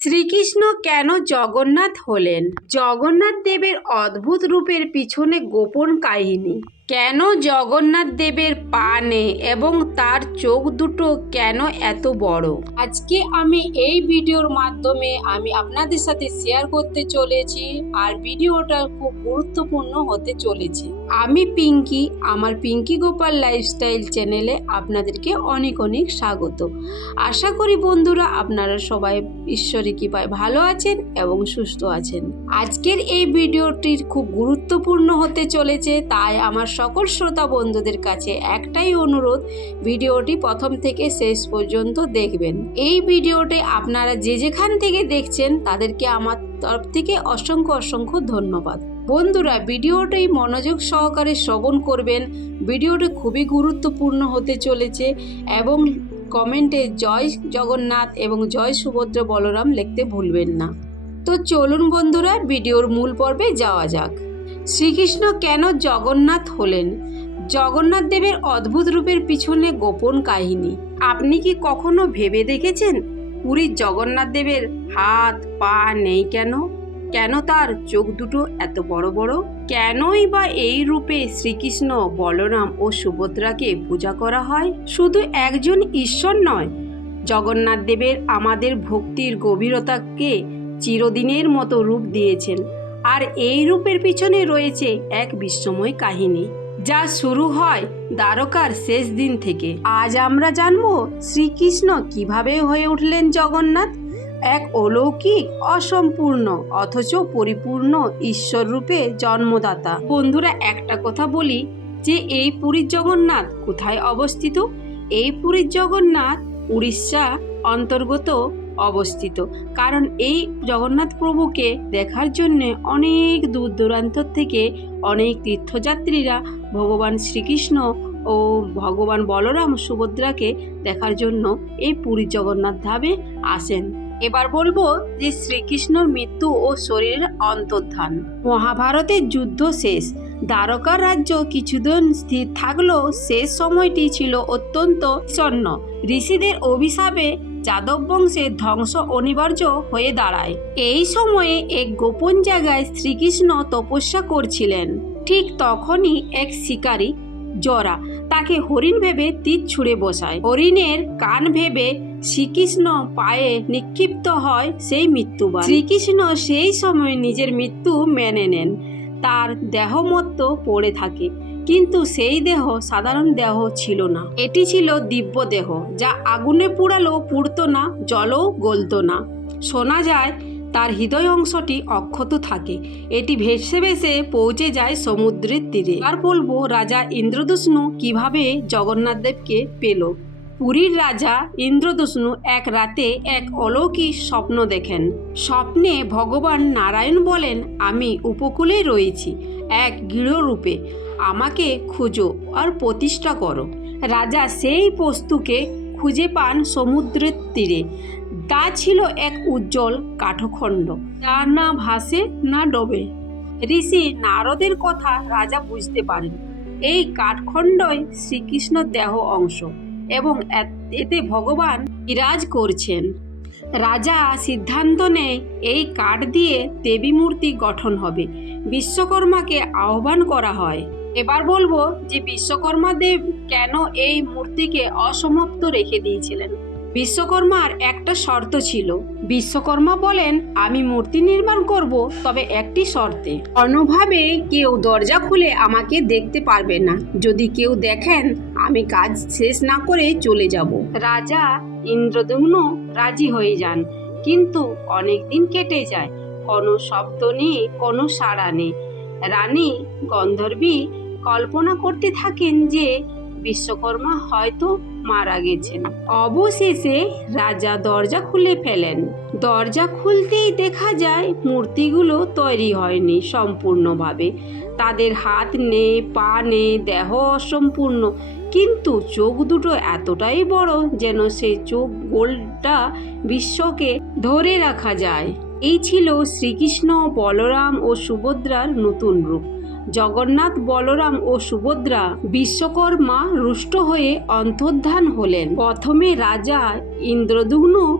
শ্রীকৃষ্ণ কেন জগন্নাথ হলেন? জগন্নাথ দেবের অদ্ভুত রূপের পিছনে গোপন কাহিনী। কেন জগন্নাথ দেবের পা নেই এবং তার চোখ দুটো কেন এত বড়? আজকে আমি এই ভিডিওর মাধ্যমে আমি আপনাদের সাথে শেয়ার করতে চলেছি আর ভিডিওটা খুব গুরুত্বপূর্ণ হতে চলেছে। আমি পিঙ্কি, আমার পিঙ্কি গোপাল লাইফস্টাইল চ্যানেলে আপনাদেরকে অনেক অনেক স্বাগত। আশা করি বন্ধুরা আপনারা সবাই ঈশ্বরী কৃপায় ভালো আছেন এবং সুস্থ আছেন। আজকের এই ভিডিওটির খুব গুরুত্বপূর্ণ হতে চলেছে, তাই আমার সকল শ্রোতা বন্ধুদের কাছে একটাই অনুরোধ, ভিডিওটি প্রথম থেকে শেষ পর্যন্ত দেখবেন। এই ভিডিওটি আপনারা যে যেখান থেকে দেখছেন, তাদেরকে আমার তরফ থেকে অসংখ্য অসংখ্য ধন্যবাদ। বন্ধুরা ভিডিওটি মনোযোগ সহকারে শ্রবণ করবেন। ভিডিওটি খুবই গুরুত্বপূর্ণ হতে চলেছে এবং কমেন্টে জয় জগন্নাথ এবং জয় সুভদ্র বলরাম লিখতে ভুলবেন না। তো চলুন বন্ধুরা, ভিডিওর মূল পর্বে যাওয়া যাক। শ্রীকৃষ্ণ কেন জগন্নাথ হলেন? জগন্নাথ দেবের অদ্ভুত রূপের পিছনে গোপন কাহিনী। আপনি কি কখনো ভেবে দেখেছেন? পুরীর জগন্নাথ দেবের হাত, পা নেই কেন? কেন তার চোখ দুটো এত বড় বড়? কেনই বা এই রূপে শ্রীকৃষ্ণ, বলরাম ও সুভদ্রাকে পূজা করা হয়? শুধু একজন ঈশ্বর নয়, জগন্নাথ দেবের আমাদের ভক্তির গভীরতাকে চিরদিনের মতো রূপ দিয়েছেন। আর এই রূপের পিছনে রয়েছে এক বিস্ময় কাহিনী, যা শুরু হয় দ্বারকার শেষ দিন থেকে। আজ আমরা জানব শ্রীকৃষ্ণ কীভাবে হয়ে উঠলেন জগন্নাথ? এক অলৌকিক, অসম্পূর্ণ, অথচ পরিপূর্ণ ঈশ্বর রূপে জন্মদাতা। বন্ধুরা, একটা কথা বলি যে এই পুরীর জগন্নাথ কোথায় অবস্থিত? এই পুরীর জগন্নাথ উড়িষ্যা অন্তর্গত অবস্থিত। কারণ এই জগন্নাথ প্রভুকে দেখার জন্য অনেক দূর দূরান্ত থেকে অনেক তীর্থযাত্রীরা ভগবান শ্রীকৃষ্ণ ও ভগবান বলরাম সুভদ্রাকে দেখার জন্য এই পুরী জগন্নাথ ধামে আসেন। এবার বলব যে শ্রীকৃষ্ণর মৃত্যু ও শরীরের অন্তর্ধান। মহাভারতের যুদ্ধ শেষ। দ্বারকার রাজ্য কিছুদিন স্থির থাকলেও শেষ সময়টি ছিল অত্যন্ত ছন্ন ঋষিদের অভিশাপে যাদব বংশের ধ্বংস অনিবার্য হয়ে দাঁড়ায়। এই সময়ে এক গোপন জায়গায় শ্রীকৃষ্ণ তপস্যা করছিলেন। ঠিক তখনই এক শিকারী, জরা, তাকে হরিণ ভেবে তীর ছুঁড়ে বসায়। হরিণের কান ভেবে শ্রীকৃষ্ণ পায়ে নিক্ষিপ্ত হয় সেই মৃত্যুবান শ্রীকৃষ্ণ সেই সময় নিজের মৃত্যু মেনে নেন। তার দেহমত্ত পড়ে থাকে, কিন্তু সেই দেহ সাধারণ দেহ ছিল না। এটি ছিল দিব্য দেহ, যা আগুনে পুড়ালেও পুড়তো না, জলও গলতো না। শোনা যায়, তার হৃদয় অংশটি অক্ষত থাকে। এটি ভেসে ভেসে পৌঁছে যায় সমুদ্রের তীরে। আর বলব, রাজা ইন্দ্রদুষ্ণু কীভাবে জগন্নাথ দেবকে পেল? পুরীর রাজা ইন্দ্রদুষ্ণু এক রাতে এক অলৌকিক স্বপ্ন দেখেন। স্বপ্নে ভগবান নারায়ণ বলেন, আমি উপকূলে রয়েছি, এক গৃহরূপে। আমাকে খুঁজো আর প্রতিষ্ঠা করো। রাজা সেই বস্তুকে খুঁজে পান সমুদ্রের তীরে। তা ছিল এক উজ্জ্বল কাঠখণ্ড। যা না ভাসে, না ডোবে। ঋষি নারদের কথা রাজা বুঝতে পারেন। এই কাঠখণ্ডই শ্রীকৃষ্ণ দেহ অংশ। এবং এতে ভগবান বিরাজ করছেন। রাজা সিদ্ধান্ত নেয়, এই কাঠ দিয়ে দেবী মূর্তি গঠন হবে। বিশ্বকর্মাকে আহ্বান করা হয়। এবার বলব যে বিশ্বকর্মা দেব কেন এই মূর্তিকে অসমাপ্ত রেখে দিয়েছিলেন? বিশ্বকর্মার একটা শর্ত ছিল। বিশ্বকর্মা বলেন, আমি মূর্তি নির্মাণ করব, তবে একটি শর্তে। অনভাবে কেউ দরজা খুলে আমাকে দেখতে পারবে না। যদি কেউ দেখেন আমি কাজ শেষ না করে চলে যাব। রাজা ইন্দ্রদম্ন রাজি হয়ে যান। কিন্তু অনেক দিন কেটে যায়। কোনো শব্দ নেই, কোনো সাড়া নেই। রানী গন্ধর্বী কল্পনা করতে থাকেন যে বিশ্বকর্মা হয়তো মারা গেছেন। অবশেষে রাজা দরজা খুলে ফেলেন। দরজা খুলতেই দেখা যায় মূর্তিগুলো তৈরি হয়নি সম্পূর্ণভাবে। তাদের হাত নেই পা নেই দেহ অসম্পূর্ণ। কিন্তু চোখ দুটো এতটাই বড় যেন সেই চোখ গোলটা বিশ্বকে ধরে রাখা যায়। এই ছিল শ্রীকৃষ্ণ, বলরাম ও সুভদ্রার নতুন রূপ। জগন্নাথ, বলরাম ও সুভদ্রা বিশ্বকর্মা রুষ্ট হয়ে অন্তর্ধান হলেন। প্রথমে রাজা ইন্দ্রদুগ্ন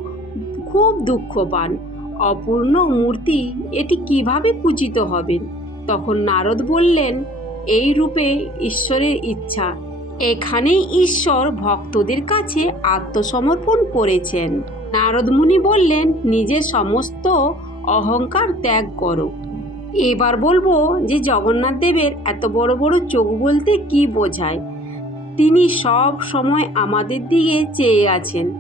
খুব দুঃখ পান। অপূর্ণ মূর্তি, এটি কীভাবে পূজিত হবেন তখন নারদ বললেন, এই রূপে ঈশ্বরের ইচ্ছা। এখানেই ঈশ্বর ভক্তদের কাছে আত্মসমর্পণ করেছেন। নারদ মুনি বললেন নিজের সমস্ত অহংকার ত্যাগ করো। এবার বলব যে জগন্নাথ দেবের এত বড় বড় চোখ বলতে কি বোঝায়? তিনি সব সময় আমাদের দিকে চেয়ে আছেন।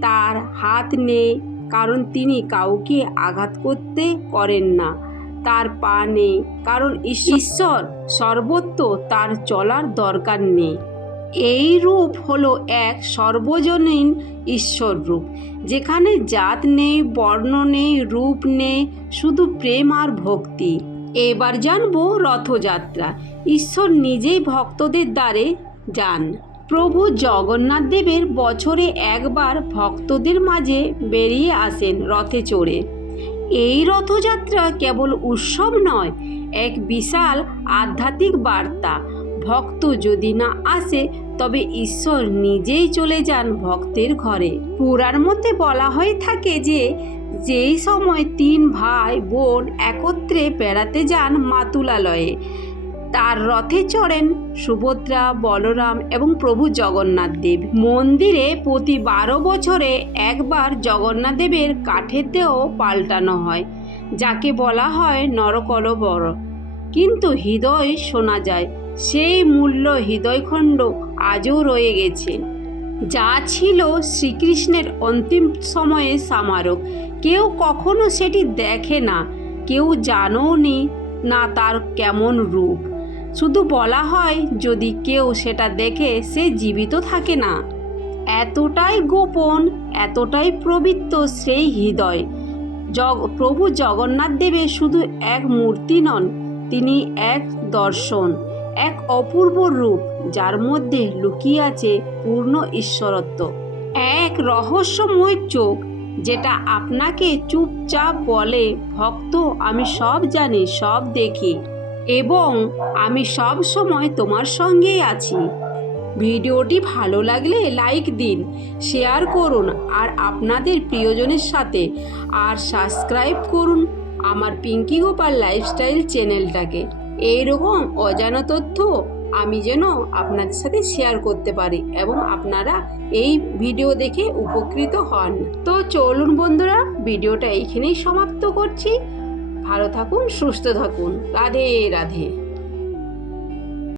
তার হাত নেই, কারণ তিনি কাউকে আঘাত করতে করেন না। তার পা নেই, কারণ ঈশ্বর সর্বত্র তার চলার দরকার নেই। এই রূপ হলো এক সর্বজনীন ঈশ্বর রূপ যেখানে জাত নেই, বর্ণ নেই, রূপ নেই, শুধু প্রেম আর ভক্তি। এবার জানব রথযাত্রা। ঈশ্বর নিজেই ভক্তদের দ্বারে যান। প্রভু জগন্নাথ দেবের বছরে একবার ভক্তদের মাঝে বেরিয়ে আসেন রথে চড়ে। এই রথযাত্রা কেবল উৎসব নয়, এক বিশাল আধ্যাত্মিক বার্তা। ভক্ত যদি না আসে তবে ঈশ্বর নিজেই চলে যান ভক্তের ঘরে। পুরার মধ্যে বলা হয়ে থাকে যে, যেই সময় তিন ভাই বোন একত্রে বেড়াতে যান মাতুলালয়ে, তার রথে চড়েন সুভদ্রা, বলরাম এবং প্রভু জগন্নাথ দেব। মন্দিরে প্রতি বারো বছরে একবার জগন্নাথ দেবের কাঠের দেহ পাল্টানো হয়, যাকে বলা হয় নরকলবর। কিন্তু হৃদয় শোনা যায় সেই মূল্য হৃদয়খণ্ড আজও রয়ে গেছে। যা ছিল শ্রীকৃষ্ণের অন্তিম সময়ে স্মারক। কেউ কখনো সেটি দেখে না। কেউ জানো নি তার কেমন রূপ। শুধু বলা হয়, যদি কেউ সেটা দেখে, সে জীবিত থাকে না। এতটাই গোপন, এতটাই পবিত্র সেই হৃদয়। জগ, প্রভু জগন্নাথ দেবের শুধু এক মূর্তি নন, তিনি এক দর্শন। এক অপূর্ব রূপ যার মধ্যে লুকিয়ে আছে পূর্ণ ঈশ্বরত্ব। এক রহস্যময় চোখ যেটা আপনাকে চুপচাপ বলে, ভক্ত, আমি সব জানি, সব দেখি এবং আমি সব সময় তোমার সঙ্গেই আছি। ভিডিওটি ভালো লাগলে লাইক দিন, শেয়ার করুন আর আপনাদের প্রিয়জনের সাথে আর সাবস্ক্রাইব করুন আমার পিঙ্কি গোপাল লাইফস্টাইল চ্যানেলটাকে। এইরকম অজানা তথ্য আমি যেন আপনাদের সাথে শেয়ার করতে পারি এবং আপনারা এই ভিডিও দেখে উপকৃত হন। তো চলুন বন্ধুরা ভিডিওটা এইখানেই সমাপ্ত করছি। ভালো থাকুন, সুস্থ থাকুন। রাধে রাধে।